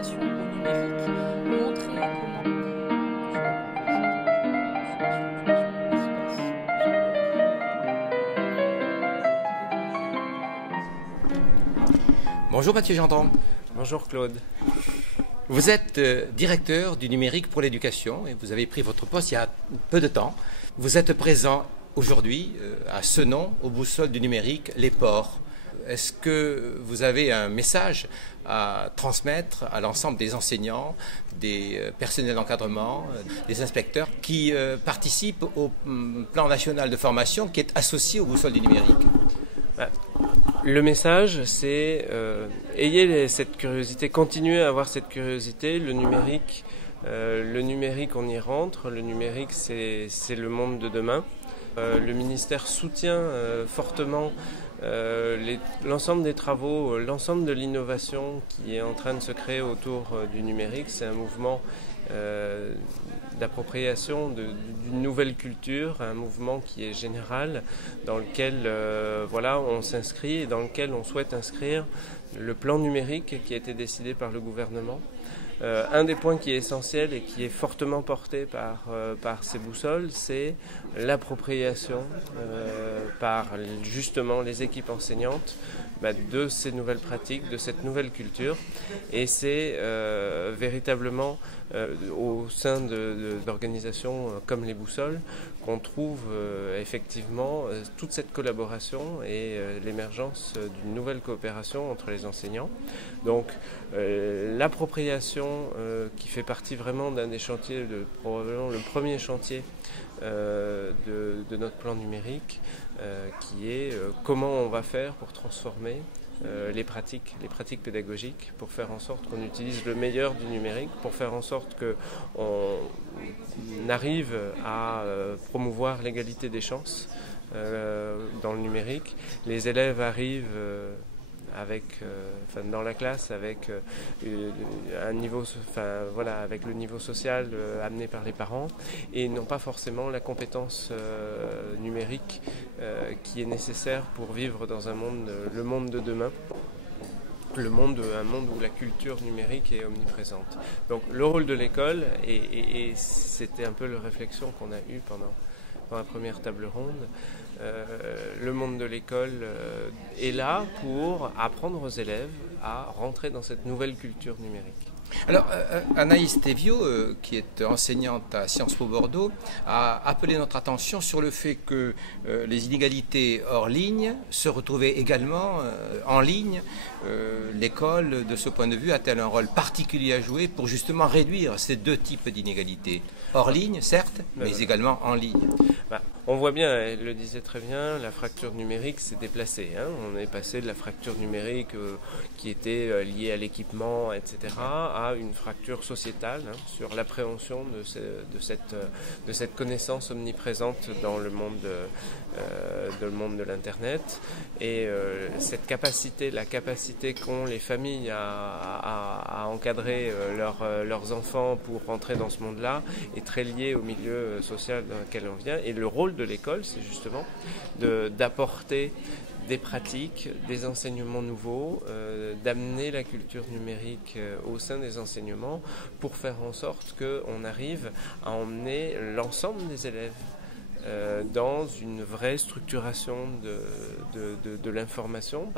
l'éducation au numérique, montrer comment... Bonjour Mathieu Gendron. Bonjour Claude. Vous êtes directeur du numérique pour l'éducation et vous avez pris votre poste il y a peu de temps. Vous êtes présent aujourd'hui à Senon, aux boussoles du numérique, les ports. Est-ce que vous avez un message à transmettre à l'ensemble des enseignants, des personnels d'encadrement, des inspecteurs qui participent au plan national de formation qui est associé aux boussoles du numérique? Le message, c'est ayez cette curiosité, continuez à avoir cette curiosité. Le numérique, on y rentre. Le numérique, c'est le monde de demain. Le ministère soutient fortement l'ensemble des travaux, l'ensemble de l'innovation qui est en train de se créer autour du numérique. C'est un mouvement d'appropriation d'une nouvelle culture, un mouvement qui est général, dans lequel on s'inscrit et dans lequel on souhaite inscrire le plan numérique qui a été décidé par le gouvernement. Un des points qui est essentiel et qui est fortement porté par ces boussoles, c'est l'appropriation par justement les équipes enseignantes de ces nouvelles pratiques, de cette nouvelle culture. Et c'est véritablement au sein d'organisations comme les boussoles qu'on trouve effectivement toute cette collaboration et l'émergence d'une nouvelle coopération entre les enseignants. Donc l'appropriation qui fait partie vraiment d'un des chantiers, probablement le premier chantier de notre plan numérique, qui est comment on va faire pour transformer les pratiques pédagogiques, pour faire en sorte qu'on utilise le meilleur du numérique, pour faire en sorte qu'on arrive à promouvoir l'égalité des chances dans le numérique. Les élèves arrivent dans la classe avec un niveau, avec le niveau social amené par les parents et n'ont pas forcément la compétence numérique qui est nécessaire pour vivre dans le monde de demain. Un monde où la culture numérique est omniprésente. Donc le rôle de l'école, et c'était un peu la réflexion qu'on a eue pendant la première table ronde, le monde de l'école est là pour apprendre aux élèves à rentrer dans cette nouvelle culture numérique. Alors, Anaïs Théviot, qui est enseignante à Sciences Po Bordeaux, a appelé notre attention sur le fait que les inégalités hors ligne se retrouvaient également en ligne. L'école, de ce point de vue, a-t-elle un rôle particulier à jouer pour justement réduire ces deux types d'inégalités? Hors ligne, certes, mais également en ligne. On voit bien, elle le disait très bien, la fracture numérique s'est déplacée. On est passé de la fracture numérique qui était liée à l'équipement, etc., à une fracture sociétale sur l'appréhension de cette connaissance omniprésente dans le monde de l'Internet. Et la capacité qu'ont les familles à encadrer leurs enfants pour rentrer dans ce monde-là est très liée au milieu social dans lequel on vient. Et le rôle de l'école, c'est justement d'apporter des pratiques, des enseignements nouveaux, d'amener la culture numérique au sein des enseignements pour faire en sorte qu'on arrive à emmener l'ensemble des élèves dans une vraie structuration de l'information.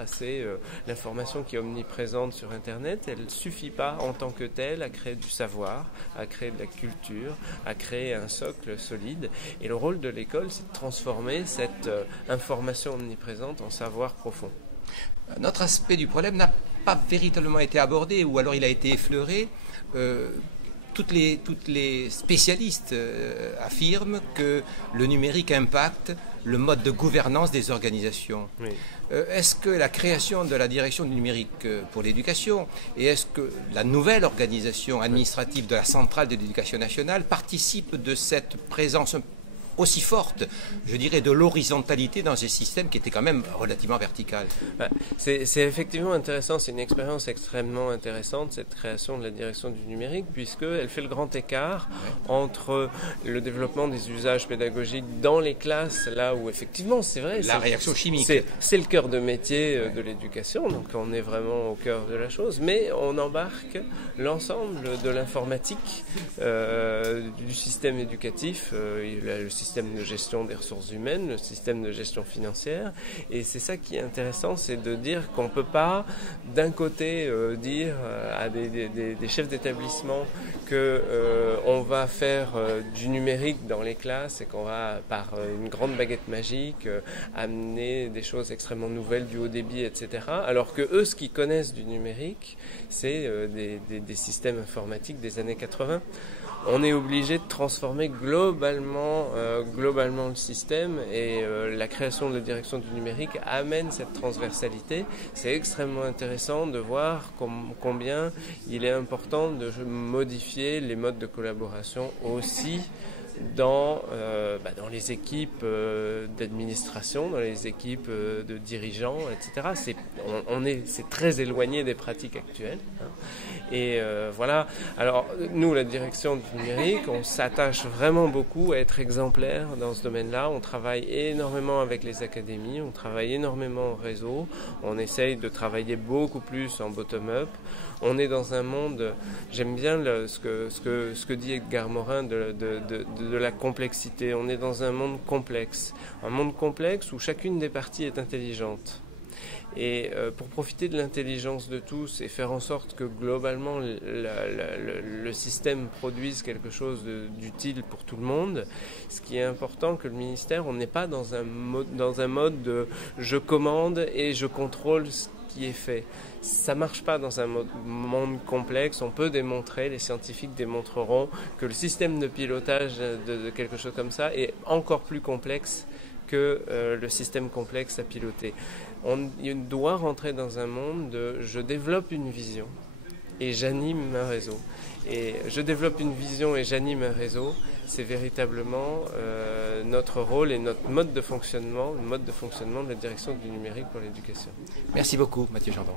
L'information qui est omniprésente sur Internet, elle ne suffit pas en tant que telle à créer du savoir, à créer de la culture, à créer un socle solide. Et le rôle de l'école, c'est de transformer cette information omniprésente en savoir profond. Notre aspect du problème n'a pas véritablement été abordé, ou alors il a été effleuré. Toutes les spécialistes affirment que le numérique impacte le mode de gouvernance des organisations. Oui. Est-ce que la création de la direction du numérique pour l'éducation et est-ce que la nouvelle organisation administrative de la centrale de l'éducation nationale participe de cette présence aussi forte, je dirais, de l'horizontalité dans ces systèmes qui étaient quand même relativement verticales. C'est effectivement intéressant, c'est une expérience extrêmement intéressante, cette création de la direction du numérique, puisqu'elle fait le grand écart entre le développement des usages pédagogiques dans les classes, là où effectivement c'est vrai, la réaction chimique. C'est le cœur de métier de l'éducation, donc on est vraiment au cœur de la chose, mais on embarque l'ensemble de l'informatique du système éducatif, le système de gestion des ressources humaines, le système de gestion financière, et c'est ça qui est intéressant, c'est de dire qu'on ne peut pas d'un côté dire à des chefs d'établissement qu'on va faire du numérique dans les classes et qu'on va par une grande baguette magique amener des choses extrêmement nouvelles, du haut débit, etc. Alors que eux, ce qu'ils connaissent du numérique, c'est des systèmes informatiques des années 80. On est obligé de transformer globalement le système et la création de la direction du numérique amène cette transversalité. C'est extrêmement intéressant de voir combien il est important de modifier les modes de collaboration aussi dans les équipes d'administration, dans les équipes de dirigeants, etc. C'est très éloigné des pratiques actuelles. Hein. Et voilà. Alors nous, la direction du numérique, on s'attache vraiment beaucoup à être exemplaire dans ce domaine-là. On travaille énormément avec les académies, on travaille énormément en réseau. On essaye de travailler beaucoup plus en bottom-up. On est dans un monde, j'aime bien ce que dit Edgar Morin de la complexité. On est dans un monde complexe où chacune des parties est intelligente. Et pour profiter de l'intelligence de tous et faire en sorte que globalement le système produise quelque chose d'utile pour tout le monde, ce qui est important que le ministère, on n'est pas dans un mode de je commande et je contrôle ce qui est fait. Ça marche pas dans un monde complexe. On peut démontrer, les scientifiques démontreront que le système de pilotage de quelque chose comme ça est encore plus complexe que le système complexe à piloter. On doit rentrer dans un monde de je développe une vision et j'anime un réseau. Et je développe une vision et j'anime un réseau, c'est véritablement notre rôle et notre mode de fonctionnement, le mode de fonctionnement de la direction du numérique pour l'éducation. Merci beaucoup, Mathieu Gendron.